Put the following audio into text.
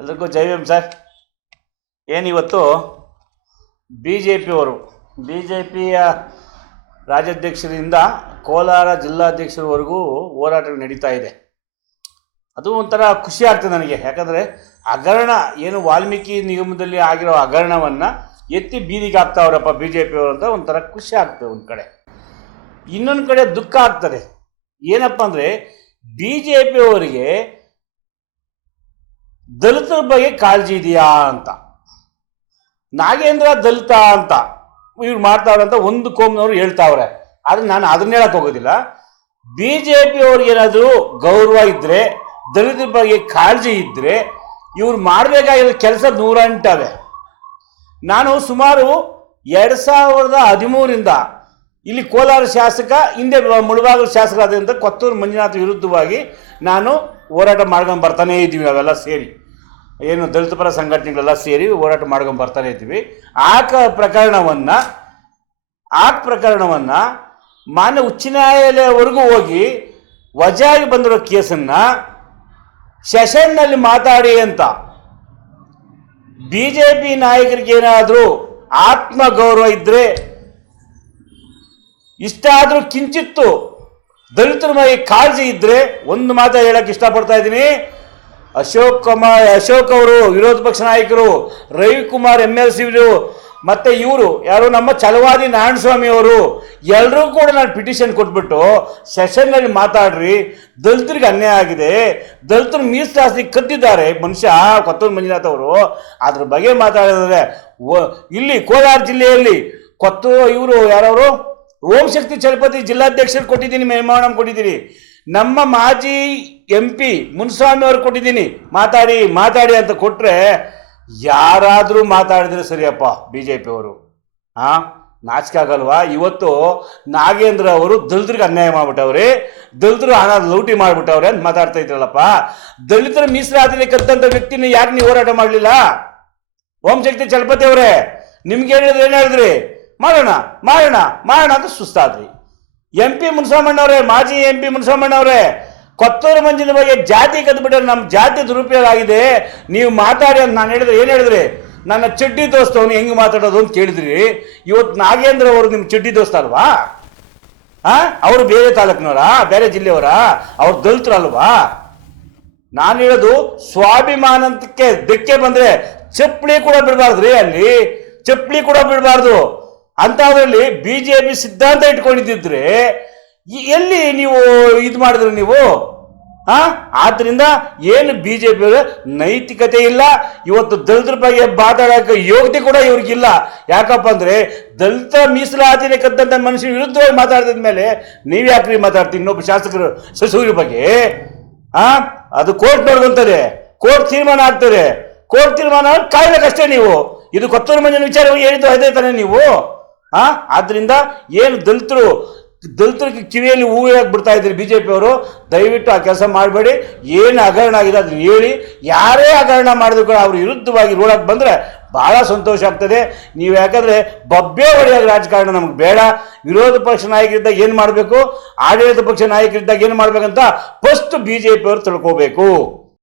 ಎಲ್ರಿಗೂ ಜೈ ಭೀಮ್ ಸರ್. ಏನಿವತ್ತು B J ಪಿಯ ರಾಜ್ಯಾಧ್ಯಕ್ಷರಿಂದ ಕೋಲಾರ ಜಿಲ್ಲಾಧ್ಯಕ್ಷರವರೆಗೂ ಹೋರಾಟ ನಡೀತಾ ಇದೆ. ಅದು ಒಂಥರ ಖುಷಿ ಆಗ್ತದೆ ನನಗೆ. ಯಾಕಂದರೆ ಹಗರಣ ಏನು ವಾಲ್ಮೀಕಿ ನಿಗಮದಲ್ಲಿ ಆಗಿರೋ ಹಗರಣವನ್ನು ಎತ್ತಿ ಬೀದಿಗೆ ಹಾಕ್ತಾವ್ರಪ್ಪ ಬಿ ಜೆ ಪಿಯವರು ಅಂತ ಒಂಥರ ಖುಷಿ ಆಗ್ತದೆ ಒಂದು ಕಡೆ. ಇನ್ನೊಂದು ಕಡೆ ದುಃಖ ಆಗ್ತದೆ. ಏನಪ್ಪ ಅಂದರೆ ಬಿ ಜೆ ಪಿಯವರಿಗೆ ದಲಿತರ ಬಗ್ಗೆ ಕಾಳಜಿ ಇದೆಯಾ ಅಂತ. ನಾಗೇಂದ್ರ ದಲಿತ ಅಂತ ಇವ್ರು ಮಾಡ್ತಾವ್ರಂತ ಒಂದು ಕೋಮ್ನವ್ರು ಹೇಳ್ತಾವ್ರೆ. ಆದರೆ ನಾನು ಅದನ್ನ ಹೇಳಕ್ಕೆ ಹೋಗೋದಿಲ್ಲ. ಬಿ ಜೆ ಪಿಯವ್ರಿಗೆ ಏನಾದರೂ ಗೌರವ ಇದ್ದರೆ, ದಲಿತರ ಬಗ್ಗೆ ಕಾಳಜಿ ಇದ್ದರೆ ಇವ್ರು ಮಾಡಬೇಕಾಗಿರೋ ಕೆಲಸ 108. ನಾನು ಸುಮಾರು 2013ರಿಂದ ಇಲ್ಲಿ ಕೋಲಾರ ಶಾಸಕ, ಹಿಂದೆ ಮುಳಬಾಗಿಲು ಶಾಸಕರಾದಂಥ ಕೊತ್ತೂರು ಮಂಜುನಾಥ್ ವಿರುದ್ಧವಾಗಿ ನಾನು ಹೋರಾಟ ಮಾಡ್ಕೊಂಡು ಬರ್ತಾನೇ ಇದ್ದೀವಿ. ನಾವೆಲ್ಲ ಸೇರಿ, ಏನು ದಲಿತ ಪರ ಸಂಘಟನೆಗಳೆಲ್ಲ ಸೇರಿ ಹೋರಾಟ ಮಾಡ್ಕೊಂಡು ಬರ್ತಾನೆ ಇದ್ದೀವಿ. ಆ ಪ್ರಕರಣವನ್ನು ಮಾನ್ಯ ಉಚ್ಚ ನ್ಯಾಯಾಲಯವರೆಗೂ ಹೋಗಿ ವಜಾಗಿ ಬಂದಿರೋ ಕೇಸನ್ನು ಸೆಷನ್ನಲ್ಲಿ ಮಾತಾಡಿ ಅಂತ ಬಿ ಜೆ ಪಿ ನಾಯಕರಿಗೆ ಏನಾದರೂ ಆತ್ಮಗೌರವ ಇದ್ದರೆ, ಇಷ್ಟಾದರೂ ಕಿಂಚಿತ್ತು ದಲಿತರ ಮೇಲೆ ಕಾಳಜಿ ಇದ್ದರೆ ಒಂದು ಮಾತು ಹೇಳಕ್ಕೆ ಇಷ್ಟಪಡ್ತಾ ಇದ್ದೀನಿ. ಅಶೋಕ್ ಅವರು ವಿರೋಧ ಪಕ್ಷ ನಾಯಕರು, ರವಿಕುಮಾರ್ MLC ಮತ್ತು ಇವರು ಯಾರು ನಮ್ಮ ಛಲವಾದಿ ನಾರಾಯಣಸ್ವಾಮಿ ಅವರು ಎಲ್ಲರೂ ಕೂಡ ನಾನು ಪಿಟಿಷನ್ ಕೊಟ್ಬಿಟ್ಟು ಸೆಷನ್ನಲ್ಲಿ ಮಾತಾಡ್ರಿ, ದಲಿತರಿಗೆ ಅನ್ಯಾಯ ಆಗಿದೆ, ದಲಿತರು ಮೀಸಲಾತಿ ಕದ್ದಿದ್ದಾರೆ ಮನುಷ್ಯ ಕೊತ್ತೂರು ಮಂಜುನಾಥ್ ಅವರು, ಅದ್ರ ಬಗ್ಗೆ ಮಾತಾಡಿದರೆ ಇಲ್ಲಿ ಕೋಲಾರ ಜಿಲ್ಲೆಯಲ್ಲಿ ಇವರು ಯಾರವರು ಓಂ ಶಕ್ತಿ ಚಲಪತಿ ಜಿಲ್ಲಾಧ್ಯಕ್ಷರು ಕೊಟ್ಟಿದ್ದೀನಿ, ಮೆಮೊರಾಂಡಮ್ ಕೊಟ್ಟಿದ್ದೀನಿ. ನಮ್ಮ ಮಾಜಿ MP ಮುನ್ಸ್ವಾಮಿ ಅವ್ರು ಕೊಟ್ಟಿದ್ದೀನಿ, ಮಾತಾಡಿ ಅಂತ ಕೊಟ್ಟರೆ ಯಾರಾದರೂ ಮಾತಾಡಿದ್ರೆ ಸರಿಯಪ್ಪ ಬಿ ಜೆ ಪಿಯವರು. ನಾಚಿಕೆ ಆಗಲ್ವಾ? ಇವತ್ತು ನಾಗೇಂದ್ರ ಅವರು ದಲಿತರಿಗೆ ಅನ್ಯಾಯ ಮಾಡಿಬಿಟ್ಟವ್ರೆ, ದಲಿತರು ಹಣ ಲೂಟಿ ಮಾಡಿಬಿಟ್ಟವ್ರೆ ಅಂತ ಮಾತಾಡ್ತಾ ಇದ್ರಲ್ಲಪ್ಪ. ದಲಿತರ ಮೀಸಲಾತಿ ಕದ್ದಂಥ ವ್ಯಕ್ತಿನ ಯಾಕೆ ನೀವು ಹೋರಾಟ ಮಾಡಲಿಲ್ಲ? ಓಂ ಶಕ್ತಿ ಚಲಪತಿ ಅವರೇ, ನಿಮ್ಗೆ ಏನು ಹೇಳಿದ್ರಿ? ಮಾಡೋಣ ಅಂತ ಸುಸ್ತಾದ್ರಿ. MP ಮುನ್ಸಮ್ಮಣ್ಣವ್ರೆ, ಮಾಜಿ MP ಮುನ್ಸಮ್ಮಣ್ಣವ್ರೆ, ಕೊತ್ತೂರು ಮಂಜಿನ ಬಗ್ಗೆ ಜಾತಿ ಕದ್ಬಿಟ್ರೆ ನಮ್ಮ ಜಾತಿ ದುರುಪಯೋಗ ಆಗಿದೆ, ನೀವು ಮಾತಾಡಿ ಅಂತ ನಾನು ಹೇಳಿದ್ರೆ ಏನು ಹೇಳಿದ್ರಿ? ನನ್ನ ಚಡ್ಡಿ ದೋಸ್ತವನು ಹೆಂಗೆ ಮಾತಾಡೋದು ಅಂತ ಕೇಳಿದ್ರಿ. ಇವತ್ತು ನಾಗೇಂದ್ರ ಅವರು ನಿಮ್ಮ ಚಡ್ಡಿ ದೋಸ್ತ ಅಲ್ವಾ? ಅವರು ಬೇರೆ ತಾಲೂಕಿನವರಾ, ಬೇರೆ ಜಿಲ್ಲೆಯವರಾ? ಅವ್ರು ದಲಿತರಲ್ವಾ? ನಾನು ಹೇಳೋದು ಸ್ವಾಭಿಮಾನಕ್ಕೆ ಧಕ್ಕೆ ಬಂದರೆ ಚಪ್ಪಲಿ ಕೂಡ ಬಿಡಬಾರ್ದ್ರಿ. ಅಲ್ಲಿ ಚಪ್ಪಲಿ ಕೂಡ ಬಿಡಬಾರ್ದು. ಅಂಥದ್ರಲ್ಲಿ BJP ಸಿದ್ಧಾಂತ ಇಟ್ಕೊಂಡಿದ್ದಿದ್ರೆ ಎಲ್ಲಿ ನೀವು ಇದು ಮಾಡಿದ್ರಿ ನೀವು? ಆದ್ದರಿಂದ ಏನು BJP ನೈತಿಕತೆ ಇಲ್ಲ. ಇವತ್ತು ದಲಿತರ ಬಗ್ಗೆ ಮಾತಾಡೋಕೆ ಯೋಗ್ಯತೆ ಕೂಡ ಇವ್ರಿಗಿಲ್ಲ. ಯಾಕಪ್ಪ ಅಂದರೆ ದಲಿತ ಮೀಸಲಾತಿನೇ ಕದ್ದಂಥ ಮನುಷ್ಯನ ವಿರುದ್ಧವಾಗಿ ಮಾತಾಡಿದ ಮೇಲೆ ನೀವು ಯಾಕ್ರಿ ಮಾತಾಡ್ತೀವಿ ಇನ್ನೊಬ್ಬ ಶಾಸಕರು ಸಚಿವರ ಬಗ್ಗೆ? ಅದು ಕೋರ್ಟ್ ನೋಡ್ಕೊಂತದೆ, ಕೋರ್ಟ್ ತೀರ್ಮಾನ ಆಗ್ತದೆ. ಕೋರ್ಟ್ ತೀರ್ಮಾನ ಕಾಯ್ಬೇಕಷ್ಟೇ ನೀವು. ಇದು ಕೊತ್ತೂರು ಮಂಜನ ವಿಚಾರ ಹೇಳಿದ್ದು ಅದೇ ತಾನೇ ನೀವು? ಆದ್ರಿಂದ ಏನು ದಲಿತರಿಗೆ ಕಿವಿಯಲ್ಲಿ ಹೂವಾಗಿ ಬಿಡ್ತಾ ಇದ್ದೀರಿ BJP ಅವರು. ದಯವಿಟ್ಟು ಆ ಕೆಲಸ ಮಾಡಬೇಡಿ. ಏನು ಹಗರಣ ಆಗಿದೆ ಅದನ್ನ ಹೇಳಿ. ಯಾರೇ ಹಗರಣ ಮಾಡಿದ್ರು ಕೂಡ ಅವ್ರ ವಿರುದ್ಧವಾಗಿ ರೋಡಕ್ಕೆ ಬಂದರೆ ಭಾಳ ಸಂತೋಷ ಆಗ್ತದೆ. ನೀವು ಯಾಕಂದರೆ ಬಬ್ಬೆ ಹೊಡೆಯಾಗ ರಾಜಕಾರಣ ನಮ್ಗೆ ಬೇಡ. ವಿರೋಧ ಪಕ್ಷ ನಾಯಕರಿದ್ದಾಗ ಏನು ಮಾಡಬೇಕು, ಆಡಳಿತ ಪಕ್ಷ ನಾಯಕರಿದ್ದಾಗ ಏನು ಮಾಡಬೇಕಂತ ಫಸ್ಟ್ BJP ಅವರು ತಿಳ್ಕೋಬೇಕು.